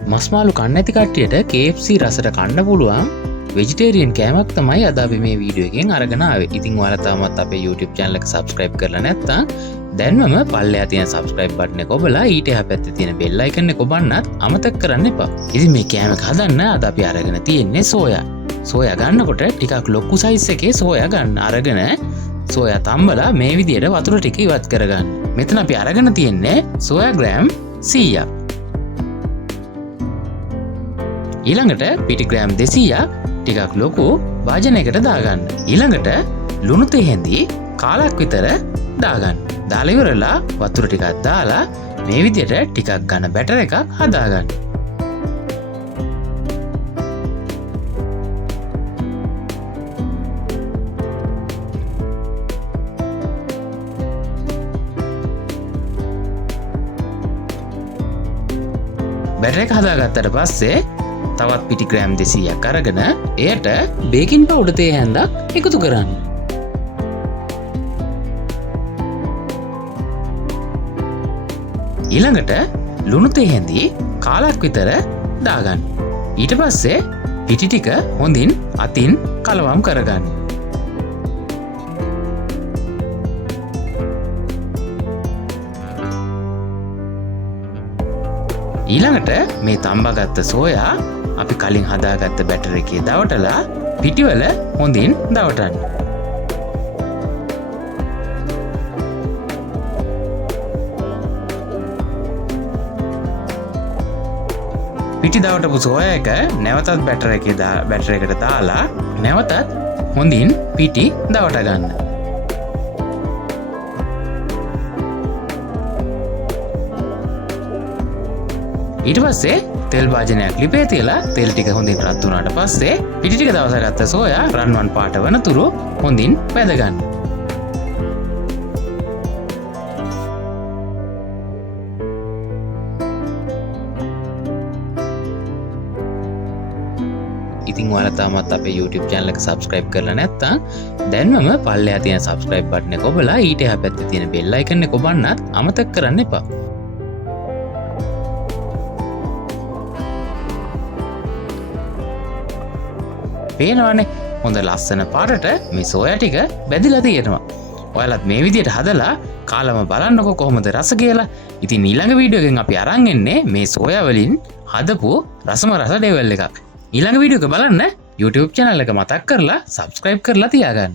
මස් මාළු කන්න නැති කට්ටියට KFC රසට කන්න පුළුවන් වෙජිටේරියන් කෑමක් තමයි අද අපි මේ වීඩියෝ එකෙන් අරගෙන ආවේ. ඉතින් ඔයාලා තාමත් අපේ YouTube channel එක subscribe කරලා නැත්නම් දැන්මම පල්ලෙහා තියෙන subscribe button එක ඔබලා ඊට එහා පැත්තේ තියෙන bell icon එක ඔබන්නත් අමතක කරන්න එපා. ඉතින් මේ කෑම එක හදන්න අද අපි අරගෙන තියෙන්නේ සෝයා. සෝයා ගන්නකොට ටිකක් ලොකු size එකේ සෝයා ගන්න. අරගෙන සෝයා තම්බලා මේ විදිහට වතුර ටික ඉවත් කරගන්න. මෙතන අපි අරගෙන තියෙන්නේ සෝයා ග්‍රෑම් 100ක්. ඊළඟට පිටි ග්‍රෑම් 200ක් ටිකක් ලොකු වාජනයකට දාගන්න. ඊළඟට ලුණු තේ හැඳි කාලක් විතර දාගන්න. දාලා ඉවරලා වතුර ටිකක් දාලා මේ විදිහට ටිකක් ඝන බැටර් එකක් හදාගන්න. බැටර් එක හදාගත්තට පස්සේ තවත් පිටි ග්‍රෑම් 200ක් අරගෙන එයට බේකින් පවුඩර් තේ හැන්දක් එකතු කරන්න. ඊළඟට ලුණු තේ හැඳි කාලක් විතර දාගන්න. ඊට පස්සේ පිටි ටික හොඳින් අතින් කලවම් කරගන්න. ඊළඟට මේ තම්බාගත්ත සෝයා අපි කලින් හදාගත්ත බැටර් එකේ දවටලා පිටිවල හොඳින් දවටන්න. පිටි දවටපු සෝයා එක නැවතත් බැටර් එකට දාලා නැවතත් හොඳින් පිටි දවට ගන්න. ඊට පස්සේ තෙල් වාජනයක් ලිපේ තියලා තෙල් ටික හොඳින් රත් වුණාට පස්සේ පිටි ටික දවසගත්ත සෝයා රන්වන් පාට වනතුරු හොඳින් වැද ගන්න. ඉතින් ඔයාලා තාමත් අපේ YouTube channel එක subscribe කරලා නැත්නම් දැන්මම පල්ලෙහා තියෙන subscribe button එක ඔබලා ඊට එහා පැත්තේ තියෙන bell icon එක ඔබන්නත් අමතක කරන්න එපා. පේනවනේ හොඳ ලස්සන පාටට මේ සෝයා ටික බැදිලා තියෙනවා. ඔයාලත් මේ විදිහට හදලා කාලම බලන්නකො කොහොමද රස කියලා. ඉතින් ඊළඟ වීඩියෝ එකෙන් අපි අරන් එන්නේ මේ සෝයා වලින් හදපු රසම රස ඩෙවල් එකක්. ඊළඟ වීඩියෝ එක බලන්න YouTube channel එක මතක් කරලා subscribe කරලා තියාගන්න.